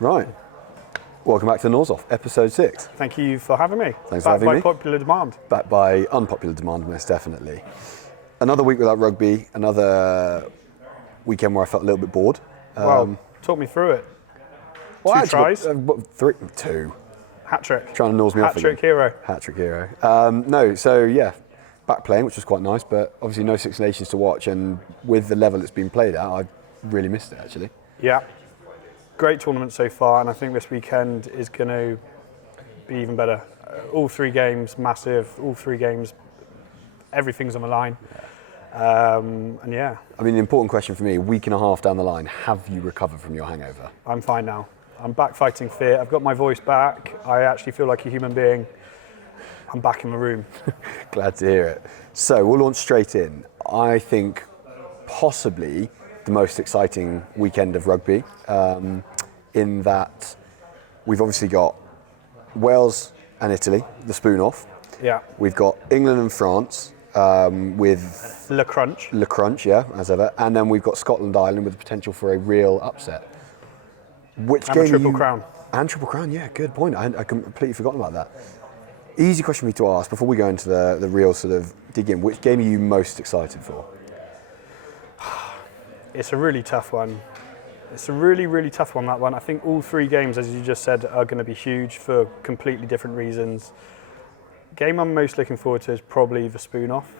Right. Welcome back to Nause Off, episode 6. Thank you for having me. Thanks for having me. By popular demand. Back by unpopular demand, most definitely. Another week without rugby, another weekend where I felt a little bit bored. Well, talk me through it. Well, Two actually, tries. Two. Hat trick. Trying to nose me off again. Hat trick hero. Hat trick hero. Back playing, which was quite nice, but obviously no Six Nations to watch, and with the level it's been played at, I really missed it, actually. Yeah. Great tournament so far, and I think this weekend is going to be even better. All 3 games, massive. All 3 games, everything's on the line. I mean, the important question for me, a week and a half down the line, have you recovered from your hangover? I'm fine now. I'm back fighting fit. I've got my voice back. I actually feel like a human being. I'm back in the room. Glad to hear it. So we'll launch straight in. I think possibly the most exciting weekend of rugby, in that we've obviously got Wales and Italy, the spoon off. Yeah. We've got England and France with Le Crunch, yeah, as ever, and then we've got Scotland, Ireland with the potential for a real upset. Which and game? a Triple Crown. And Triple Crown, yeah, good point. I completely forgotten about that. Easy question for me to ask before we go into the real sort of dig in. Which game are you most excited for? It's a really tough one. It's a really, really tough one, that one. I think all 3 games, as you just said, are going to be huge for completely different reasons. Game I'm most looking forward to is probably the spoon off.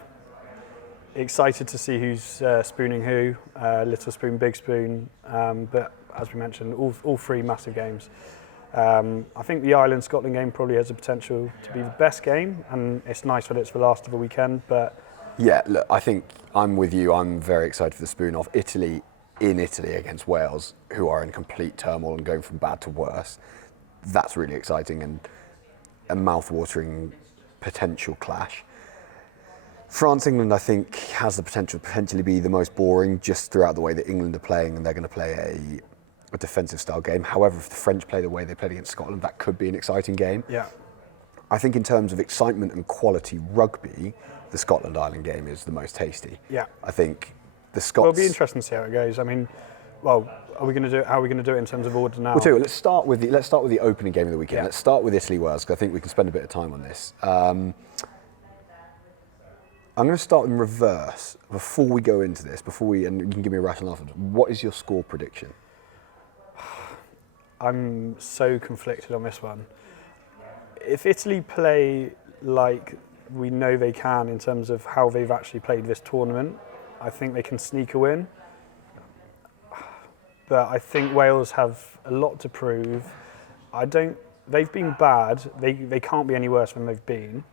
Excited to see who's spooning who, little spoon, big spoon, but as we mentioned, all 3 massive games. I think the Ireland-Scotland game probably has the potential to be the best game, and it's nice that it's the last of the weekend, but... Yeah, look, I think I'm with you. I'm very excited for the spoon off. Italy in Italy against Wales, who are in complete turmoil and going from bad to worse. That's really exciting and a mouth-watering potential clash. France-England, I think, has the potential to potentially be the most boring just throughout the way that England are playing, and they're going to play a defensive style game. However, if the French play the way they played against Scotland, that could be an exciting game. Yeah. I think in terms of excitement and quality rugby, the Scotland-Ireland game is the most tasty. Yeah. I think the Scots... Well, it'll be interesting to see how it goes. I mean, how are we going to do it in terms of order now? Well, too, let's start with the opening game of the weekend. Yeah. Let's start with Italy-Wales, because I think we can spend a bit of time on this. I'm going to start in reverse before we go into this, and you can give me a rationale afterwards. What is your score prediction? I'm so conflicted on this one. If Italy play like we know they can in terms of how they've actually played this tournament, I think they can sneak a win. But I think Wales have a lot to prove. They've been bad. They can't be any worse than they've been.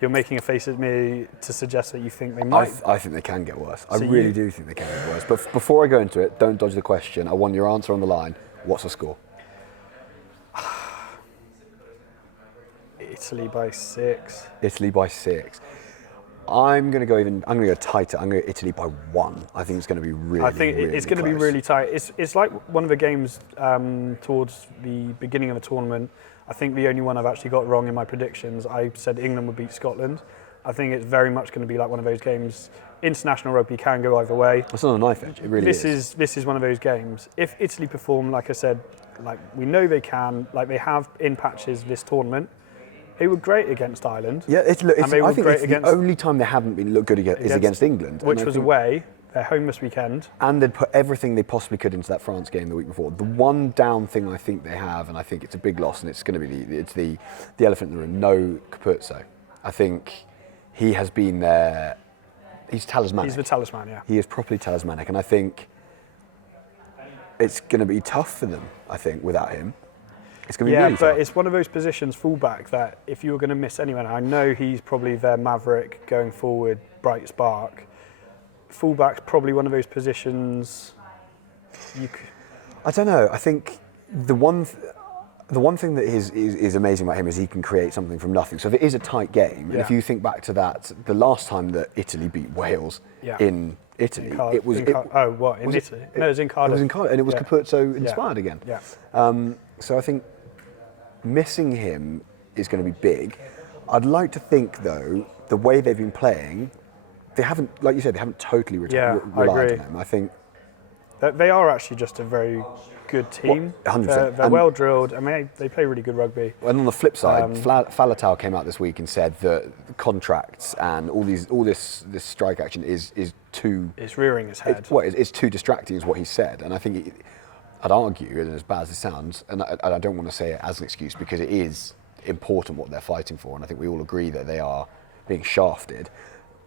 You're making a face at me to suggest that you think they might. I think they can get worse. I really do think they can get worse. But before I go into it, don't dodge the question. I want your answer on the line. What's the score? Italy by 6. Italy by 6. I'm going to go tighter. I'm going to go Italy by 1. I think it's going to be really, I think it's going to be really tight. It's like one of the games towards the beginning of the tournament. I think the only one I've actually got wrong in my predictions, I said England would beat Scotland. I think it's very much going to be like one of those games. International rugby can go either way. It's not a knife edge. It really is. This is one of those games. If Italy perform, like I said, like we know they can, like they have in patches this tournament, they were great against Ireland. Yeah, I think the only time they haven't been looked good is against England. Which was away. They're home this weekend. And they'd put everything they possibly could into that France game the week before. The one down thing I think they have, and I think it's a big loss, and it's going to be the elephant in the room, no Capuzzo. I think he has been there, he's talismanic. He's the talisman, yeah. He is properly talismanic, and I think it's going to be tough for them, I think, without him. It's going to be really tough. It's one of those positions, fullback, that if you were going to miss anyone, I know he's probably their maverick going forward, bright spark. Fullback's probably one of those positions. I don't know. I think the one thing that is amazing about him is he can create something from nothing. So if it is a tight game, and if you think back to that, the last time that Italy beat Wales in Italy, it was in Italy? No, it was in Cardiff. It was in Cardiff, and it was Capuzzo inspired again. Yeah. So I think missing him is going to be big. I'd like to think, though, the way they've been playing, they haven't, like you said, they haven't totally relied on him. I think They are actually just a very good team. 100%. They're well drilled. I mean, they play really good rugby. And on the flip side, fallow came out this week and said that the contracts and all this strike action is too. It's rearing its head. It's too distracting, is what he said. And I think I'd argue, and as bad as it sounds, and I don't want to say it as an excuse because it is important what they're fighting for, and I think we all agree that they are being shafted.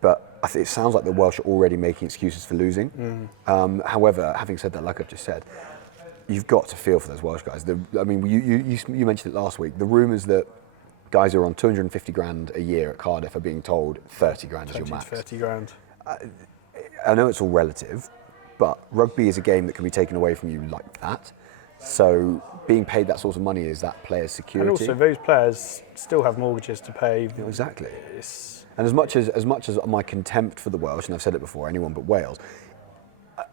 But I think it sounds like the Welsh are already making excuses for losing. However, having said that, like I've just said, you've got to feel for those Welsh guys. You mentioned it last week. The rumours that guys who are on 250 grand a year at Cardiff are being told 30 grand is your max. 30 grand. I know it's all relative, but rugby is a game that can be taken away from you like that. So being paid that sort of money is that player's security. And also, those players still have mortgages to pay. Exactly. And as much as my contempt for the Welsh, and I've said it before, anyone but Wales,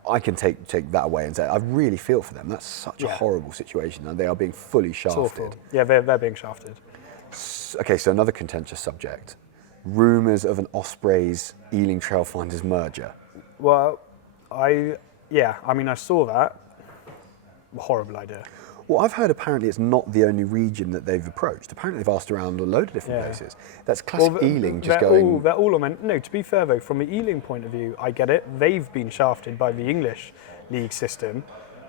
I can take that away and say I really feel for them. That's such a horrible situation, and they are being fully shafted. Yeah, they're being shafted. Okay, so another contentious subject: rumours of an Ospreys Ealing Trailfinders merger. Well, I saw that. Horrible idea. Well, I've heard apparently it's not the only region that they've approached. Apparently they've asked around a load of different places. That's classic Ealing just going... They're all on... No, to be fair though, from the Ealing point of view, I get it. They've been shafted by the English league system.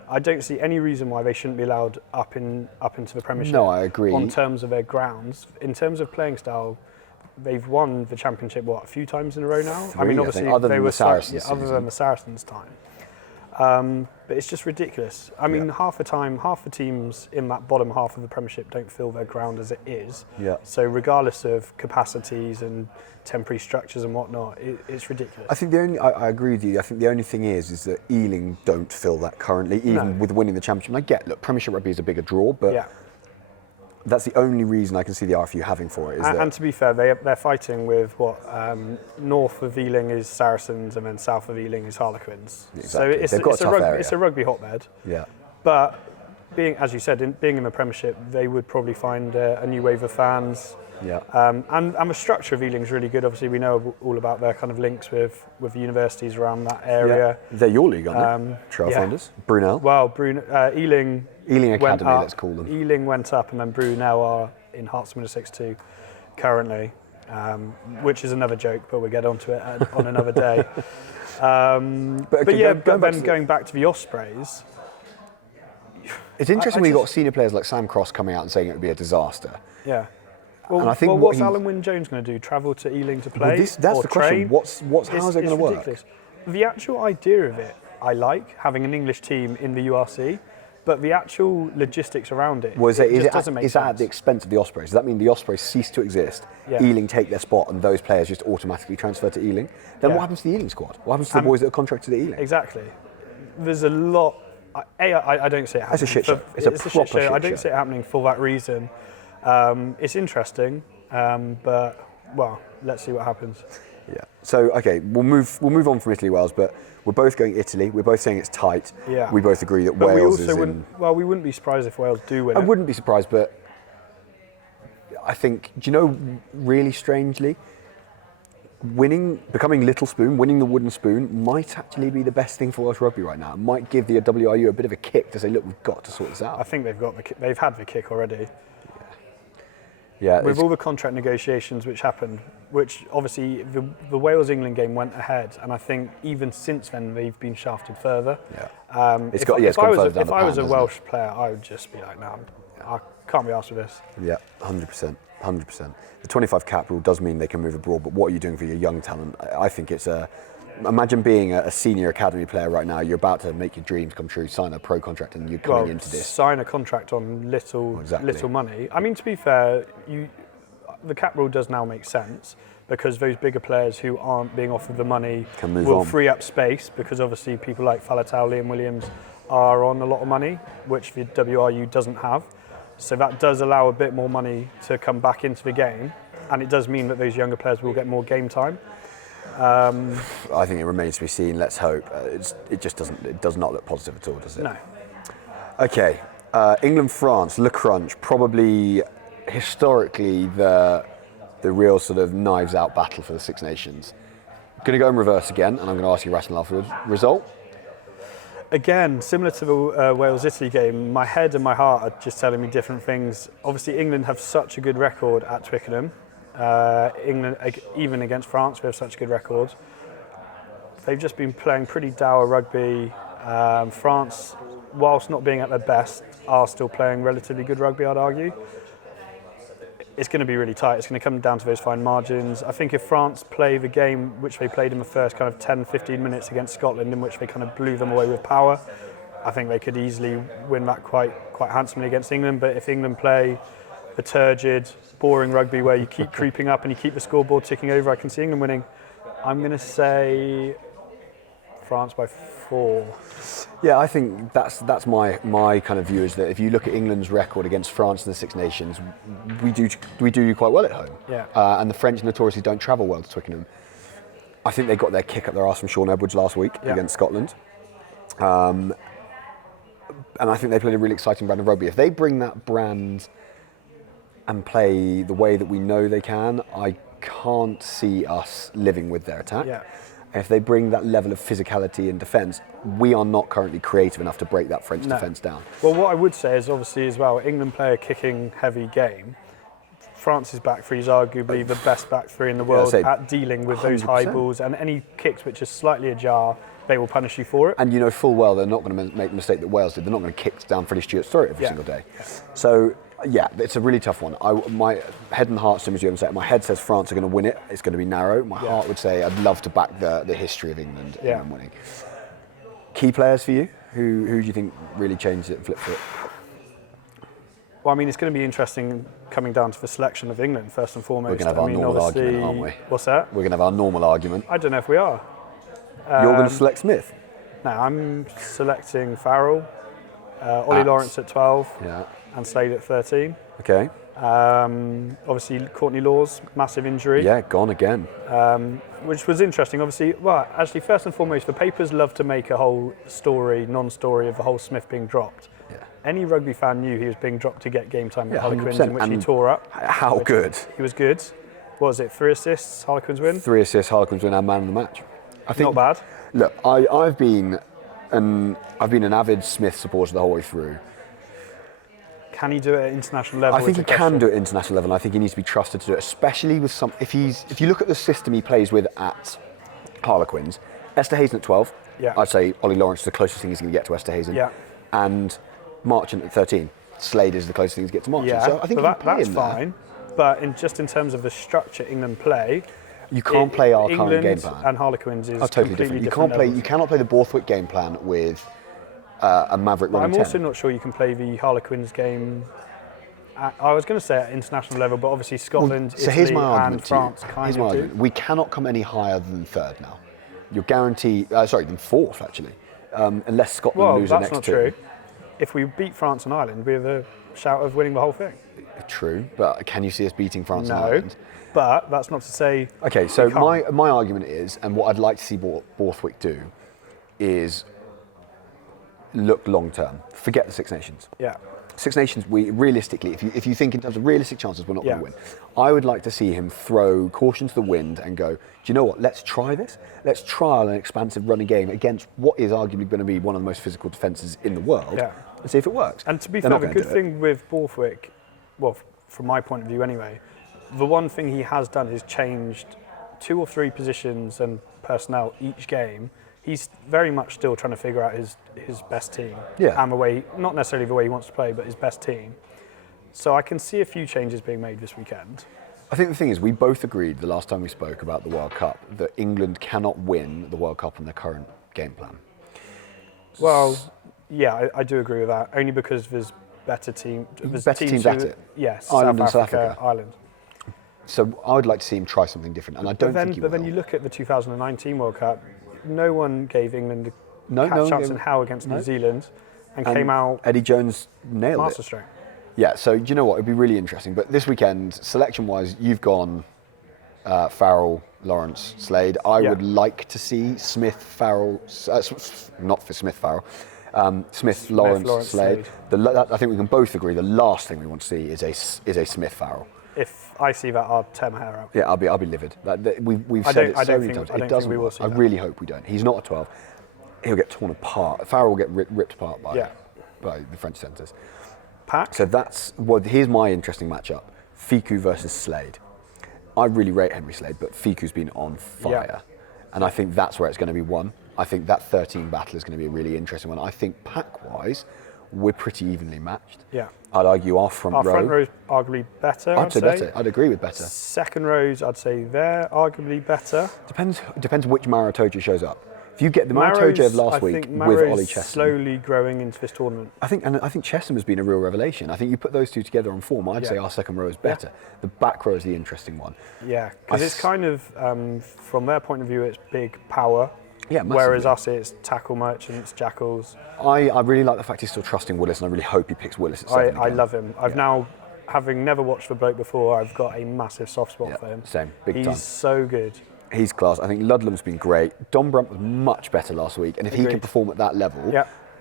I don't see any reason why they shouldn't be allowed up into the Premiership. No, I agree. On terms of their grounds. In terms of playing style, they've won the Championship, a few times in a row now? I mean, obviously, other than the Saracens' time. But it's just ridiculous. I mean, half the teams in that bottom half of the Premiership don't fill their ground as it is. Yeah. So regardless of capacities and temporary structures and whatnot, it's ridiculous. I think I agree with you. I think the only thing is that Ealing don't fill that currently, even with winning the Championship. And I get, look, Premiership rugby is a bigger draw, but that's the only reason I can see the RFU having for it. And to be fair, they're fighting with north of Ealing is Saracens and then south of Ealing is Harlequins. Exactly. So it's a rugby hotbed. Yeah. But being, as you said, being in the Premiership, they would probably find a new wave of fans. Yeah. And the structure of Ealing is really good. Obviously, we know all about their kind of links with the universities around that area. Yeah. They're your league, aren't they? Trailfinders. Brunel. Well, Ealing Academy, let's call them. Ealing went up, and then Brunel are in Hearts Middlesex 2 currently, which is another joke, but we'll get onto it on another day. Going back to the Ospreys. It's interesting when you've got senior players like Sam Cross coming out and saying it would be a disaster. Yeah. Well, and I think what's Alan Wynne-Jones going to do? Travel to Ealing to play? That's the question. How's it going to work? Ridiculous. The actual idea of it, I like, having an English team in the URC, but the actual logistics around it, doesn't make sense. Is that at the sense. expense of the Ospreys? Does that mean the Ospreys cease to exist, Ealing take their spot, and those players just automatically transfer to Ealing? Then what happens to the Ealing squad? What happens to the boys that are contracted to Ealing? Exactly. There's a lot... I don't see it happening. It's a shit show. It's a proper shit show. I don't see it happening for that reason. It's interesting, but, well, let's see what happens. Yeah. So, okay, we'll move on from Italy, Wales, but we're both going Italy. We're both saying it's tight. Yeah. We both agree that but Wales we wouldn't be surprised if Wales do win. I wouldn't be surprised, but I think, do you know, really strangely, becoming Little Spoon, winning the wooden spoon, might actually be the best thing for Welsh rugby right now. It might give the WRU a bit of a kick to say, look, we've got to sort this out. I think they've had the kick already. Yeah, with all the contract negotiations which happened, which obviously the Wales-England game went ahead, and I think even since then they've been shafted further. Yeah. If I was a Welsh player, I would just be like, no, I can't be asked with this. Yeah, 100%. 100%. The 25 cap rule does mean they can move abroad, but what are you doing for your young talent? I think it's imagine being a senior academy player right now. You're about to make your dreams come true, sign a pro contract, and you're coming into this. Sign a contract on little money. I mean, to be fair, the cap rule does now make sense because those bigger players who aren't being offered the money will free up space because obviously people like Fallow, Liam Williams are on a lot of money, which the WRU doesn't have. So that does allow a bit more money to come back into the game, and it does mean that those younger players will get more game time. I think it remains to be seen. Let's hope. It does not look positive at all, does it? No. Okay, England-France, Le Crunch, probably historically the real sort of knives-out battle for the Six Nations. I'm going to go in reverse again, and I'm going to ask you a rational afterwards. Result? Again, similar to the Wales-Italy game, my head and my heart are just telling me different things. Obviously, England have such a good record at Twickenham. England, even against France, we have such a good record. They've just been playing pretty dour rugby. France, whilst not being at their best, are still playing relatively good rugby, I'd argue. It's going to be really tight. It's going to come down to those fine margins. I think if France play the game which they played in the first kind of 10, 15 minutes against Scotland, in which they kind of blew them away with power, I think they could easily win that quite handsomely against England. But if England play the turgid, boring rugby where you keep creeping up and you keep the scoreboard ticking over, I can see England winning. I'm going to say France by 4. Yeah, I think that's my kind of view, is that if you look at England's record against France in the Six Nations, we do quite well at home. Yeah. And the French notoriously don't travel well to Twickenham. I think they got their kick up their arse from Sean Edwards last week against Scotland. And I think they played a really exciting brand of rugby. If they bring that brand and play the way that we know they can, I can't see us living with their attack. Yeah. If they bring that level of physicality in defence, we are not currently creative enough to break that French defence down. Well, what I would say is obviously as well, England play a kicking heavy game. France's back three is arguably the best back three in the world at dealing with those high balls, and any kicks which are slightly ajar, they will punish you for it. And you know full well they're not going to make the mistake that Wales did. They're not going to kick down Freddie Stewart's throat every single day. Yeah. So, yeah, it's a really tough one. My head and heart, same as you have said, my head says France are going to win it. It's going to be narrow. My heart would say I'd love to back the history of England winning. Key players for you? Who do you think really changed it and flipped it? Well, I mean, it's going to be interesting coming down to the selection of England, first and foremost. We're going to have our normal argument, aren't we? What's that? We're going to have our normal argument. I don't know if we are. You're going to select Smith? No, I'm selecting Farrell, Ollie Lawrence at 12, and Slade at 13. Okay. Obviously, Courtney Lawes, massive injury. Yeah, gone again. Which was interesting. Obviously, well, actually, first and foremost, the papers love to make a whole story, non-story of the whole Smith being dropped. Yeah. Any rugby fan knew he was being dropped to get game time at Harlequins, in which he tore up. How good? He was good. What was it, 3 assists, Harlequins win? 3 assists, Harlequins win, and man of the match. I think, not bad. Look, I've been an avid Smith supporter the whole way through. Can he do it at international level? I think he can do it at international level, and I think he needs to be trusted to do it, especially with some. If you look at the system he plays with at Harlequins, Esterhazy at 12. Yeah. I'd say Ollie Lawrence is the closest thing he's going to get to Esterhazy. Yeah. And Marchant at 13. Slade is the closest thing to get to Marchant. Yeah. So I think that's fine. But in terms of the structure England play, you can't play our England current game plan. and Harlequins is totally different. You cannot play the Borthwick game plan with a Maverick running 10. I'm also not sure you can play the Harlequins game. I was going to say at international level, but obviously Scotland, Italy, and France kind of do. We cannot come any higher than third now. You're guaranteed. Than fourth actually, unless Scotland lose the next two. That's not true. If we beat France and Ireland, we have a shout of winning the whole thing. True, but can you see us beating France and Ireland? But that's not to say. Okay, so my argument is, and what I'd like to see Borthwick do, is look long term. Forget the Six Nations. Yeah. Six Nations, we realistically, if you think in terms of realistic chances, we're not going to win. I would like to see him throw caution to the wind and go, do you know what, let's try this. Let's trial an expansive running game against what is arguably going to be one of the most physical defences in the world and see if it works. And to be fair, the good thing with Borthwick, well, from my point of view anyway, the one thing he has done is changed 2 or 3 positions and personnel each game. He's very much still trying to figure out his best team and the way, not necessarily the way he wants to play, but his best team. So I can see a few changes being made this weekend. I think the thing is, we both agreed the last time we spoke about the World Cup that England cannot win the World Cup on their current game plan. Well, yeah, I do agree with that. Only because there's better teams at it. Yes, Ireland and South Africa. Ireland. So I would like to see him try something different, and I don't think he will. But then you look at the 2019 World Cup. No one gave England a chance in hell against New Zealand, and came out. Eddie Jones nailed it. Masterstroke. Yeah. So do you know what? It'd be really interesting. But this weekend, selection-wise, you've gone Farrell, Lawrence, Slade. I would like to see Smith, Farrell, not for Smith, Farrell. Smith, Lawrence, Slade. I think we can both agree the last thing we want to see is a Smith, Farrell. If I see that, I'll tear my hair out. Yeah, I'll be livid. We've said it so many times. It doesn't work. I really hope we don't. He's not a 12. he'll get torn apart. Farrell will get ripped apart by Yeah. the French centres. Pack. So here's my interesting matchup: Fiku versus Slade. I really rate Henry Slade, but Fiku's been on fire, and I think that's where it's going to be won. I think that 13 battle is going to be a really interesting one. I think pack-wise, we're pretty evenly matched. Yeah. I'd argue our front row. Our front row's arguably better. I'd say better. I'd agree with better. Second rows, I'd say they're arguably better. Depends which Maratoja shows up. If you get the Maratoja of last week with Ollie Chesham, slowly growing into this tournament. I think Chesham has been a real revelation. I think you put those two together on form, I'd say our second row is better. The back row is the interesting one. Yeah, because it's kind of, from their point of view, it's big power. Yeah, massively. Whereas us, it's tackle merchants, jackals. I really like the fact he's still trusting Willis, and I really hope he picks Willis at 7 I love him. I've now, having never watched the bloke before, I've got a massive soft spot for him. Same, big time. He's so good. He's class. I think Ludlam's been great. Don Brunt was much better last week, and if he can perform at that level,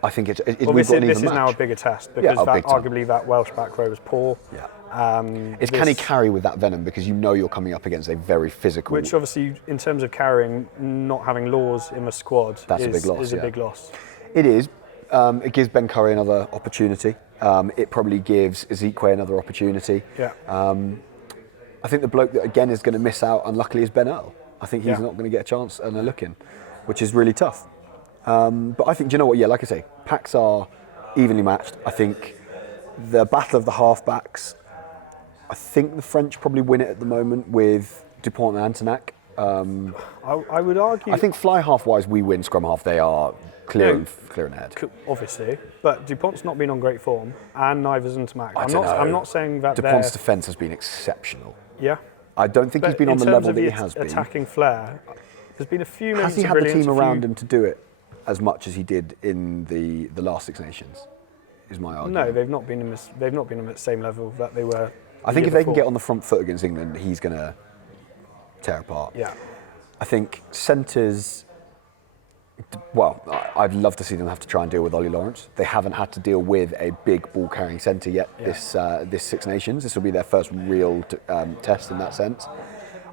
I think we've got an even match. This is now a bigger test because arguably that Welsh back row was poor. Yeah. Can he carry with that venom, because you know you're coming up against a very physical. Which obviously, in terms of carrying, not having Laws in the squad is a big loss. It is. It gives Ben Curry another opportunity. It probably gives Ezekwe another opportunity. Yeah. I think the bloke that again is going to miss out, unluckily, is Ben Earl. I think he's not going to get a chance and a look in, which is really tough. But I think, do you know what? Yeah, like I say, packs are evenly matched. I think the battle of the halfbacks, I think the French probably win it at the moment with Dupont and Antonac. I would argue. I think fly half wise we win, scrum half they are clear and ahead. Obviously, but Dupont's not been on great form, and neither's Antonac. I'm not saying that Dupont's defence has been exceptional. Yeah. I don't think he's been on the level that he has been. Attacking flair, there's been a few minutes. Has he had the team around him to do it as much as he did in the last Six Nations? Is my argument. No, they've not been at the same level that they were. I think if they can get on the front foot against England, he's going to tear apart. Yeah. I think centres. Well, I'd love to see them have to try and deal with Ollie Lawrence. They haven't had to deal with a big ball-carrying centre yet this Six Nations. This will be their first real test in that sense.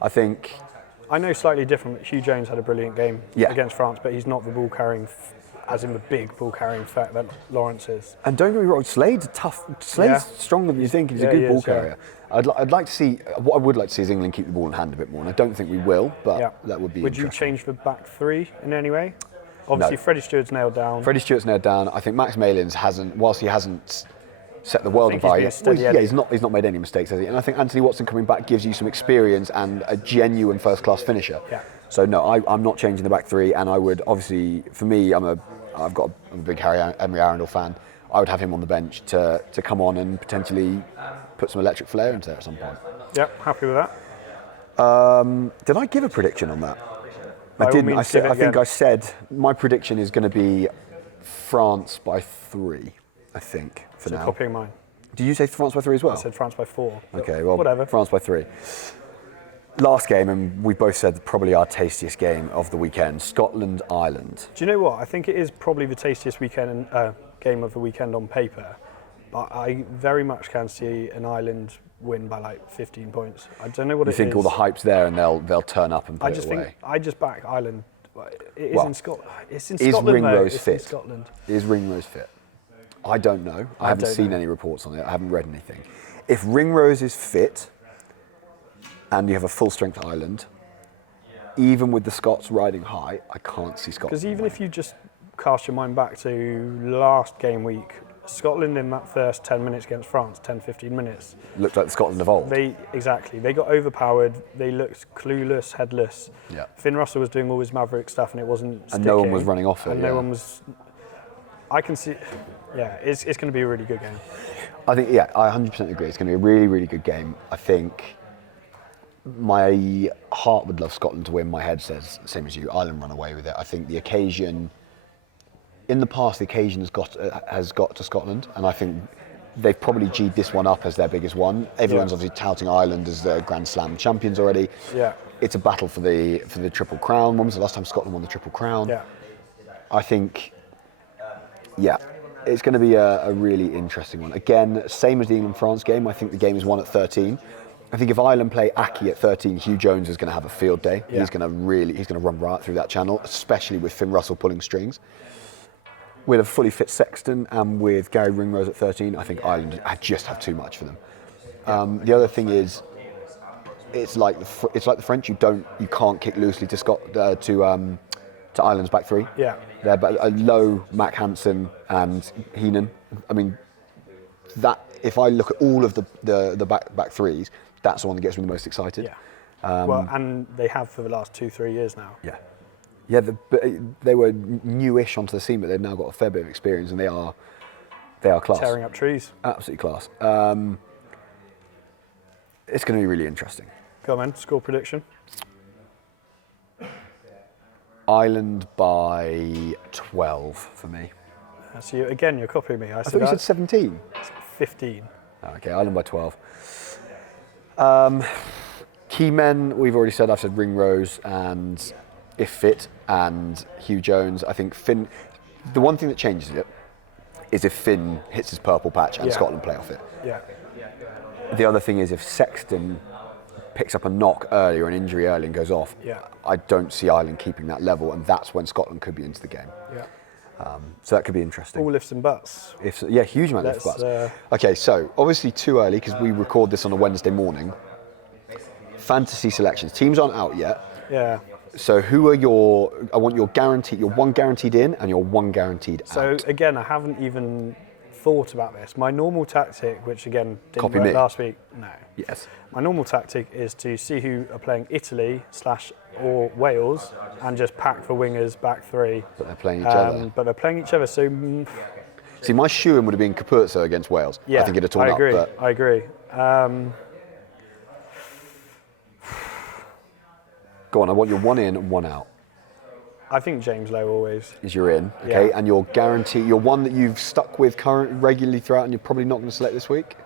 I know slightly different, but Hugh Jones had a brilliant game against France, but he's not the ball-carrying, as in the big ball-carrying threat that Lawrence is. And don't get me wrong, Slade's tough. Slade's stronger than you think. He's a good ball carrier. I'd like to see, what I would like to see is England keep the ball in hand a bit more, and I don't think we will, but that would be Would you change the back three in any way? Obviously, No. Freddie Stewart's nailed down. Freddie Stewart's nailed down. I think Max Malins hasn't, whilst he hasn't set the world on fire yet. He's not made any mistakes, has he? And I think Anthony Watson coming back gives you some experience and a genuine first-class finisher. Yeah. So no, I'm not changing the back three, and I would obviously, for me, I'm a big Henry Arundel fan. I would have him on the bench to come on and potentially put some electric flair into there at some point. Yep, happy with that. Did I give a prediction on that? By I didn't. I think I said my prediction is going to be France by 3. I think for now. Copying mine. Did you say France by 3 as well? I said France by 4. Okay, well, whatever. France by 3. Last game, and we both said probably our tastiest game of the weekend: Scotland-Ireland. Do you know what? I think it is probably the tastiest weekend game of the weekend on paper, but I very much can see an Ireland win by like 15 points. I don't know what it is. You think all the hype's there and they'll turn up and put it away? I just back Ireland. It is in Scotland. It's in Is Scotland. Ringrose It's fit? in Scotland. Is Ringrose fit? I don't know. I haven't seen any reports on it. I haven't read anything. If Ringrose is fit and you have a full strength Ireland, even with the Scots riding high, I can't see Scotland. Because even if you just cast your mind back to last game week, Scotland in that first 10 minutes against France, 10, 15 minutes. Looked like the Scotland of old. They got overpowered. They looked clueless, headless. Yeah. Finn Russell was doing all his maverick stuff and it wasn't sticking. And no one was running off it. And no one was... I can see... Yeah, it's going to be a really good game. I think, I 100% agree. It's going to be a really, really good game. I think my heart would love Scotland to win. My head says, same as you, Ireland run away with it. I think the occasion... In the past, the occasion has got to Scotland, and I think they've probably G'd this one up as their biggest one. Everyone's obviously touting Ireland as the Grand Slam champions already. Yeah. It's a battle for the Triple Crown. When was the last time Scotland won the Triple Crown? Yeah. I think, it's going to be a really interesting one. Again, same as the England-France game. I think the game is won at 13. I think if Ireland play Aki at 13, Hugh Jones is going to have a field day. Yeah. He's going to run right through that channel, especially with Finn Russell pulling strings. With a fully fit Sexton and with Gary Ringrose at 13, I think Ireland just have too much for them. The other thing is, it's like the French. You can't kick loosely to Ireland's back three. Yeah. They're a low Mac Hansen and Heenan. I mean, that if I look at all of the back threes, that's the one that gets me the most excited. Yeah. Well, and they have for the last 2-3 years now. Yeah. Yeah, they were newish onto the scene, but they've now got a fair bit of experience, and they are class. Tearing up trees. Absolutely class. It's going to be really interesting. Go on, man. Score prediction. Ireland by 12 for me. So you're copying me. I thought you said 17. 15. Okay, Ireland by 12. Key men, we've already said. I've said Ringrose and if fit, and Hugh Jones. I think Finn. The one thing that changes it is if Finn hits his purple patch and Scotland play off it. Yeah. The other thing is if Sexton picks up a knock early or an injury early and goes off, I don't see Ireland keeping that level, and that's when Scotland could be into the game. Yeah. So that could be interesting. All lifts and butts. Huge amount of lifts and butts. Okay, so obviously too early because we record this on a Wednesday morning. Fantasy selections. Teams aren't out yet. Yeah. So who are I want your one guaranteed in and your one guaranteed out. So again, I haven't even thought about this. My normal tactic, which again didn't Copy work me. last week, no. Yes. My normal tactic is to see who are playing Italy / or Wales and just pack for wingers back three. But they're playing each other. But they're playing each other, so... See, my shoe-in would have been Capuzzo against Wales. Yeah, I think it'd have torn up. I agree. Go on, I want your one in and one out. I think James Lowe always. Is your in, okay? Yeah. And your guarantee, your one that you've stuck with regularly throughout and you're probably not going to select this week?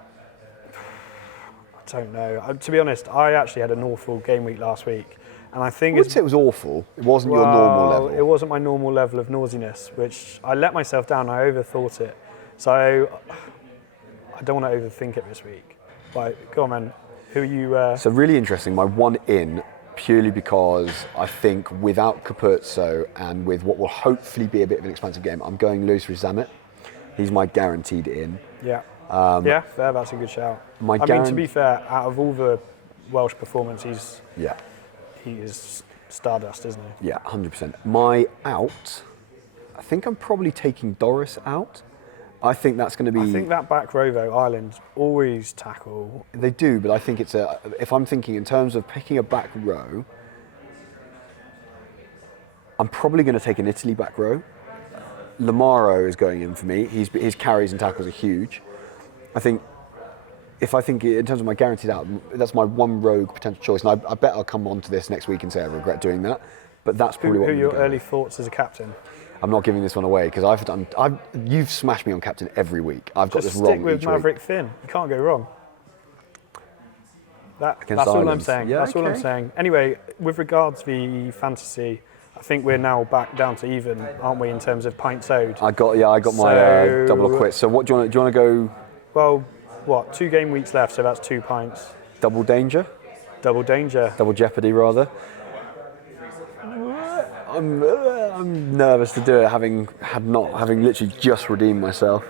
I don't know. To be honest, I actually had an awful game week last week. And I think I wouldn't say it was awful. It wasn't your normal level. It wasn't my normal level of nauseousness, which I let myself down. I overthought it. So I don't want to overthink it this week. Like, go on, man. Who are you... So really interesting. My one in, purely because I think without Capuzzo and with what will hopefully be a bit of an expansive game, I'm going Luis Zamet. He's my guaranteed in. Yeah. Fair. That's a good shout. To be fair, out of all the Welsh performances, he is stardust, isn't he? Yeah, 100%. My out, I think I'm probably taking Doris out. I think that's going to be... I think that back row, though, Ireland always tackle. They do, but I think it's if I'm thinking in terms of picking a back row, I'm probably going to take an Italy back row. Lamaro is going in for me. His carries and tackles are huge. I think in terms of my guaranteed out, that's my one rogue potential choice. And I bet I'll come on to this next week and say I regret doing that. But that's probably what Who I'm are your going to early thoughts as a captain? I'm not giving this one away because you've smashed me on captain every week. I've got Just this wrong stick with each Maverick week. Finn. You can't go wrong. That's Against all I'm Ireland. saying. Yeah, That's all I'm okay. saying. Anyway, with regards to the fantasy, I think we're now back down to even, aren't we, in terms of pints owed? I got my double or quit. So what do you want to go? Well, what? 2 game weeks left, so that's 2 pints. Double danger? Double danger. Double jeopardy, rather. I'm nervous to do it, having literally just redeemed myself.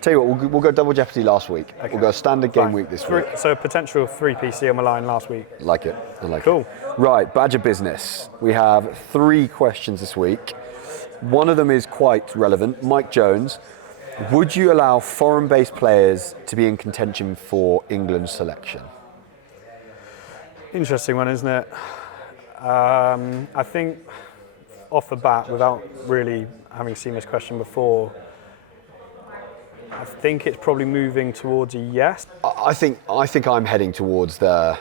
Tell you what, we'll go double jeopardy last week. Okay. We'll go standard game Fine. week this week. So a potential 3 PC on my line last week. Like it. I like Cool. it. Right, badge of business. We have 3 questions this week. One of them is quite relevant. Mike Jones, would you allow foreign-based players to be in contention for England's selection? Interesting one, isn't it? I think off the bat, without really having seen this question before, I think it's probably moving towards a yes. I think I'm heading towards the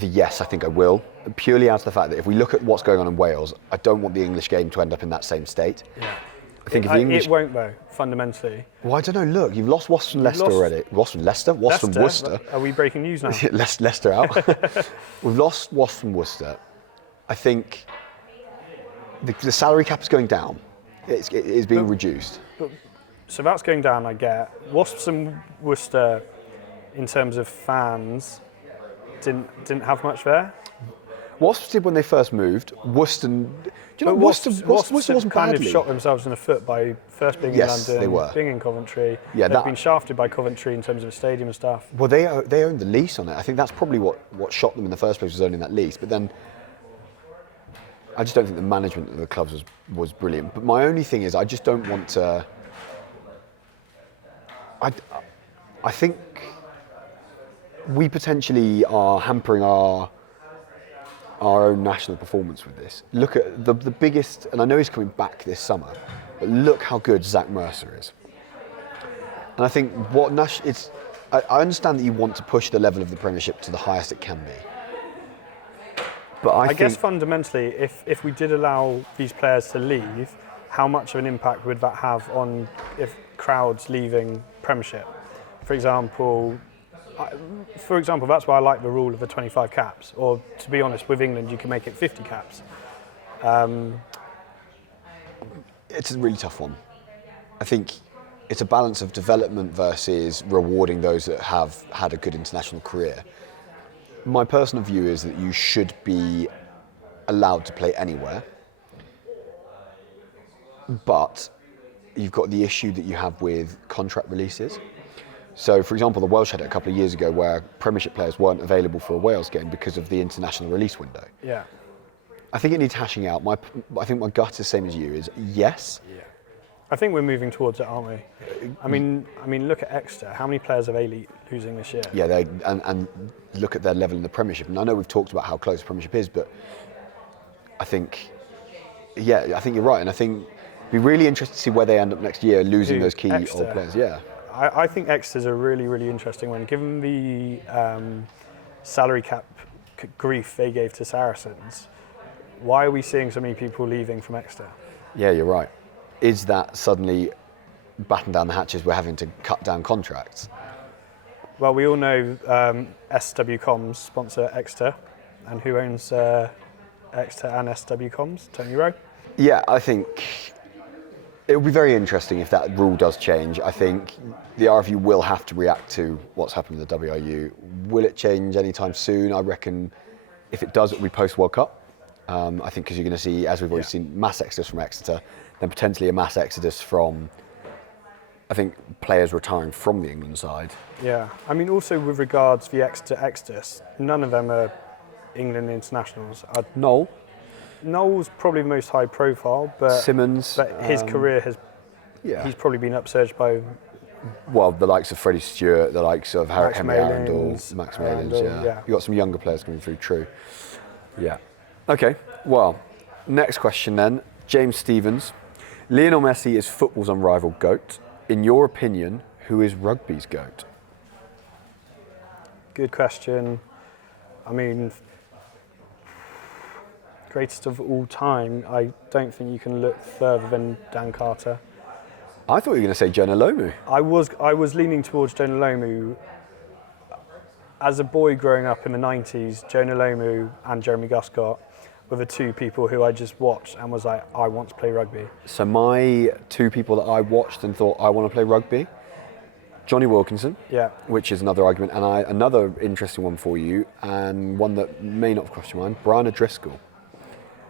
yes. I think I will, purely out of the fact that if we look at what's going on in Wales, I don't want the English game to end up in that same state. Yeah. I think if the English... It won't though, fundamentally. Well, I don't know. Look, you've lost Wasps and Leicester already. Wasps and Leicester? Wasps and Worcester. Are we breaking news now? Leicester out. We've lost Wasps and Worcester. I think the salary cap is going down. It is being reduced. So that's going down, I get. Wasps and Worcester, in terms of fans, didn't have much there. Wasps did when they first moved. Worcester, do you know, But Worcester wasn't kind badly. of shot themselves in the foot by first being Yes, in they London, were. being in Coventry. Yeah, They've been shafted by Coventry in terms of the stadium and stuff. Well, they owned the lease on it. I think that's probably what shot them in the first place, was owning that lease. But then, I just don't think the management of the clubs was brilliant. But my only thing is, I just don't want to. I think we potentially are hampering our own national performance with this. Look at the biggest, and I know he's coming back this summer, but look how good Zach Mercer is. And I think I understand that you want to push the level of the Premiership to the highest it can be. But I guess fundamentally, if we did allow these players to leave, how much of an impact would that have on if crowds leaving Premiership? For example, that's why I like the rule of the 25 caps. Or to be honest, with England, you can make it 50 caps. It's a really tough one. I think it's a balance of development versus rewarding those that have had a good international career. My personal view is that you should be allowed to play anywhere, but you've got the issue that you have with contract releases. So, for example, the Welsh had it a couple of years ago where Premiership players weren't available for a Wales game because of the international release window. Yeah. I think it needs hashing out. I think my gut is the same as you, is yes. Yeah. I think we're moving towards it, aren't we? I mean, look at Exeter. How many players are they losing this year? Yeah, and look at their level in the Premiership. And I know we've talked about how close the Premiership is, but I think you're right. And I think it'd be really interesting to see where they end up next year, losing those key Exeter. old players. Yeah. I think Exeter's a really, really interesting one. Given the salary cap grief they gave to Saracens, why are we seeing so many people leaving from Exeter? Yeah, you're right. Is that suddenly batten down the hatches, we're having to cut down contracts? Well, we all know SW Comms sponsor Exeter, and who owns Exeter and SW Comms? Tony Rowe. Yeah, I think it will be very interesting if that rule does change. I think the RFU will have to react to what's happened in the WRU. Will it change anytime soon? I reckon if it does, it will be post-World Cup. I think because you're going to see, as we've already seen, mass exodus from Exeter, then potentially a mass exodus from, I think, players retiring from the England side. Yeah, I mean, also with regards to the Exeter exodus, none of them are England internationals. Noel's probably the most high profile, but Simmons, but his career has, he's probably been upsurged by, well, the likes of Freddie Stewart, the likes of Henry Arundel, Max Max Malins, yeah. You've got some younger players coming through, true. Yeah. Okay, well, next question then. James Stevens. Lionel Messi is football's unrivaled GOAT. In your opinion, who is rugby's GOAT? Good question. I mean, greatest of all time, I don't think you can look further than Dan Carter. I thought you were going to say Jonah Lomu. I was leaning towards Jonah Lomu. As a boy growing up in the 90s, Jonah Lomu and Jeremy Guscott were the two people who I just watched and was like, I want to play rugby. So my two people that I watched and thought I want to play rugby, Johnny Wilkinson, which is another argument, and another interesting one for you, and one that may not have crossed your mind, Brian O'Driscoll.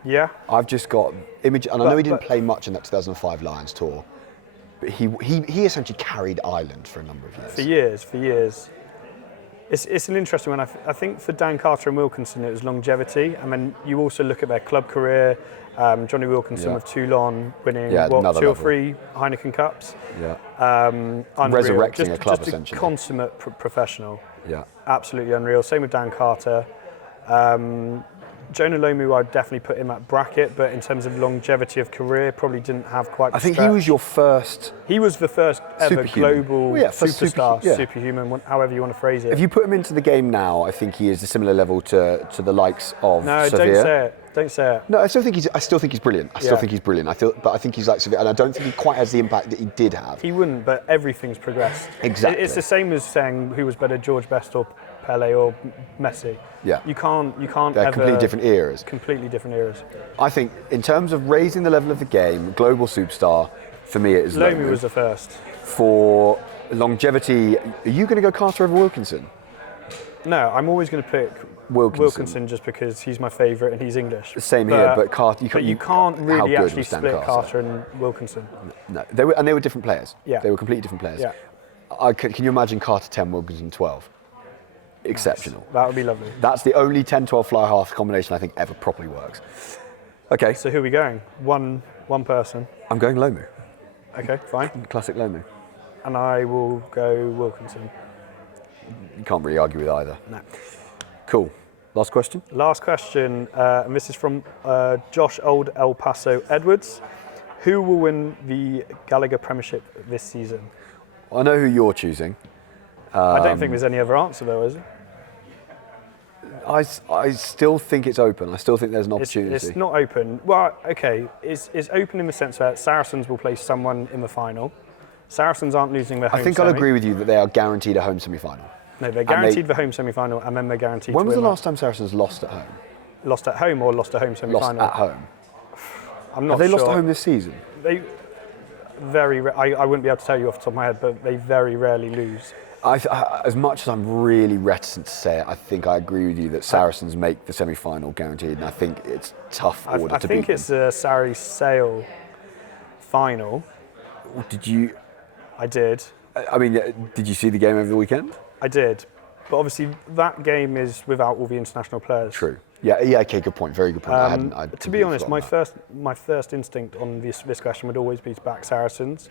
Yeah. I've just got image, and I know he didn't play much in that 2005 Lions tour, but he essentially carried Ireland for a number of years. For years. It's an interesting one. I think for Dan Carter and Wilkinson, it was longevity. I mean, you also look at their club career. Johnny Wilkinson with Toulon winning 2 or 3 Heineken Cups. Yeah. Resurrecting a club, just essentially. A consummate professional. Yeah. Absolutely unreal. Same with Dan Carter. Jonah Lomu, I'd definitely put in that bracket, but in terms of longevity of career, probably didn't have quite the I think stretch. he was your first... He was the first ever superhuman. global superstar, superhuman, however you want to phrase it. If you put him into the game now, I think he is a similar level to the likes of No, Sevilla. Don't say it. No, I still think he's brilliant. I think he's brilliant. But I think he's like Sevilla, and I don't think he quite has the impact that he did have. He wouldn't, but everything's progressed. Exactly. It's the same as saying who was better, George Best or Pele or Messi. Yeah. You can't They're ever... completely different eras. Completely different eras. I think in terms of raising the level of the game, global superstar, for me it is Lomu was the first. For longevity, are you going to go Carter over Wilkinson? No, I'm always going to pick Wilkinson. just because he's my favourite and he's English. Same here, but Carter. You can't really actually split Carter and Wilkinson. No, they were different players. Yeah. They were completely different players. Yeah. Can you imagine Carter 10, Wilkinson 12? Exceptional. Nice. That would be lovely. That's the only 10-12 fly half combination I think ever properly works. Okay. So who are we going? One person. I'm going Lomu. Okay, fine. Classic Lomu. And I will go Wilkinson. You can't really argue with either. No. Cool. Last question. Last question, and this is from Josh Old El Paso Edwards. Who will win the Gallagher Premiership this season? I know who you're choosing. I don't think there's any other answer though, is there? I still think it's open. I still think there's an opportunity. It's not open. Well, okay, it's open in the sense that Saracens will play someone in the final. Saracens aren't losing their home I think semi. I'll agree with you that they are guaranteed a home semi-final. No, they're guaranteed the home semi-final and then they're guaranteed When to was the win last time Saracens lost at home? Lost at home or lost at home semi-final? Lost at home. I'm not Have they sure. lost at home this season? They I wouldn't be able to tell you off the top of my head, but they very rarely lose. As much as I'm really reticent to say it, I think I agree with you that Saracens make the semi-final guaranteed, and I think it's tough order to beat. I think it's a Sarri Sale final. Did you? I did. I mean, did you see the game over the weekend? I did, but obviously that game is without all the international players. True. Yeah. Okay. Good point. Very good point. To be honest, my first instinct on this question would always be to back Saracens,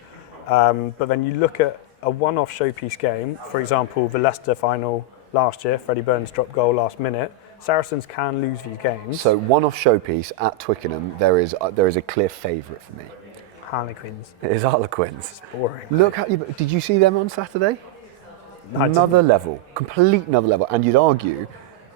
but then you look at a one-off showpiece game, for example, the Leicester final last year, Freddie Burns dropped goal last minute. Saracens can lose these games. So one-off showpiece at Twickenham, there is a clear favourite for me. Harlequins. It is Harlequins. It's boring. Look, did you see them on Saturday? Another level, complete another level, and you'd argue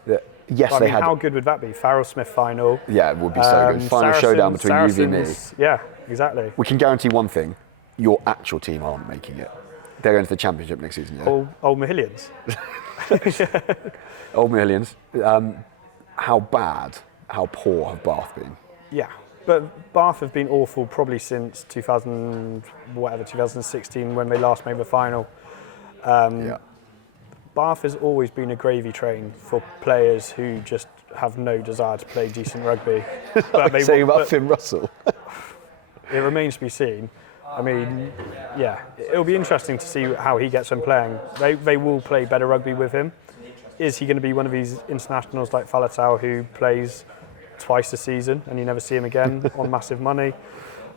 that yes, they had. How good would that be? Farrell Smith final. Yeah, it would be so good. Final showdown between UV and me. Yeah, exactly. We can guarantee one thing: your actual team aren't making it. They're going to the Championship next season. Yeah? Old Mahillians. Old Mahillians. How bad, how poor have Bath been? Yeah, but Bath have been awful probably since 2016 when they last made the final. Bath has always been a gravy train for players who just have no desire to play decent rugby. But they saying about Finn Russell. It remains to be seen. I mean, yeah, it'll be interesting to see how he gets on playing. They will play better rugby with him. Is he going to be one of these internationals like fallow who plays twice a season and you never see him again on massive money?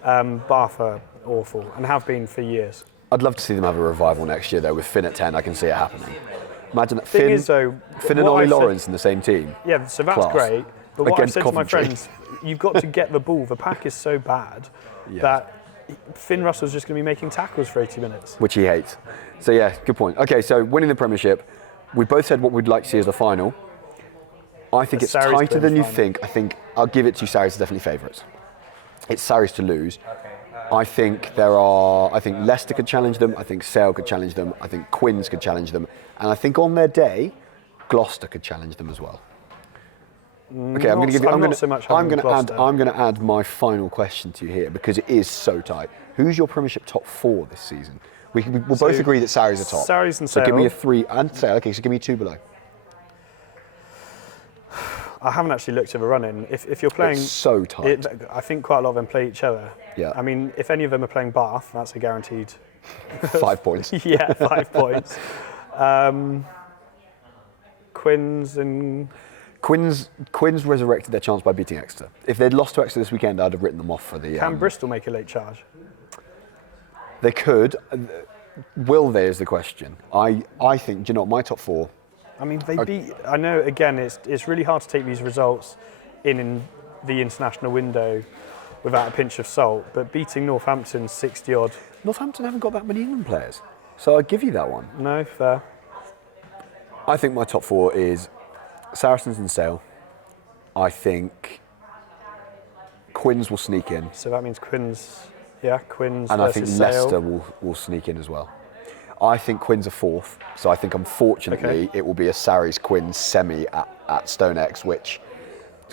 Bath are awful and have been for years. I'd love to see them have a revival next year though. With Finn at 10, I can see it happening. Imagine that Finn and Ollie Lawrence in the same team. Yeah, so that's Class. great. But what I've said to my Coventry. friends, you've got to get the ball. The pack is so bad that Finn Russell's just going to be making tackles for 80 minutes. Which he hates. So yeah, good point. Okay, so winning the Premiership, we both said what we'd like to see as the final. I think it's Sarri's tighter than you final. think. I think I'll give it to Sarri's are definitely favourites. It's Sarri's to lose. I think Leicester could challenge them. I think Sale could challenge them. I think Quins could challenge them. And I think on their day, Gloucester could challenge them as well. Okay, I'm going to give you. I'm going to add my final question to you here because it is so tight. Who's your Premiership top 4 this season? We'll both agree that Sarri's are top. Sarri's and so Sale. give me a 3 and Sale. Okay, so give me 2 below. I haven't actually looked at the running. If you're playing, It's so tight. I think quite a lot of them play each other. Yeah. I mean, if any of them are playing Bath, that's a guaranteed. 5 points. Yeah, 5 points. Quins and. Quins resurrected their chance by beating Exeter. If they'd lost to Exeter this weekend, I'd have written them off for the. Can Bristol make a late charge? They could. Will they is the question. I think, do you know what, my top 4. I mean, they beat. I know. Again, it's really hard to take these results in the international window without a pinch of salt. But beating Northampton 60 odd. Northampton haven't got that many England players, so I'd give you that one. No, fair. I think my top 4 is Saracens and Sale. I think Quins will sneak in. So that means Quins. Yeah, Quins. And I think versus Leicester Sale. will sneak in as well. I think Quins are 4th, so I think unfortunately it will be a Sarri's Quins semi at StoneX, which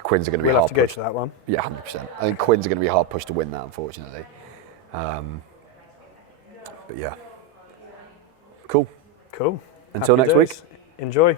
Quins are going to be We'll hard have to go pushed. to that one. Yeah, 100%. I think Quins are going to be hard pushed to win that, unfortunately. But yeah. Cool. Cool. Until Happy next week. days. Enjoy.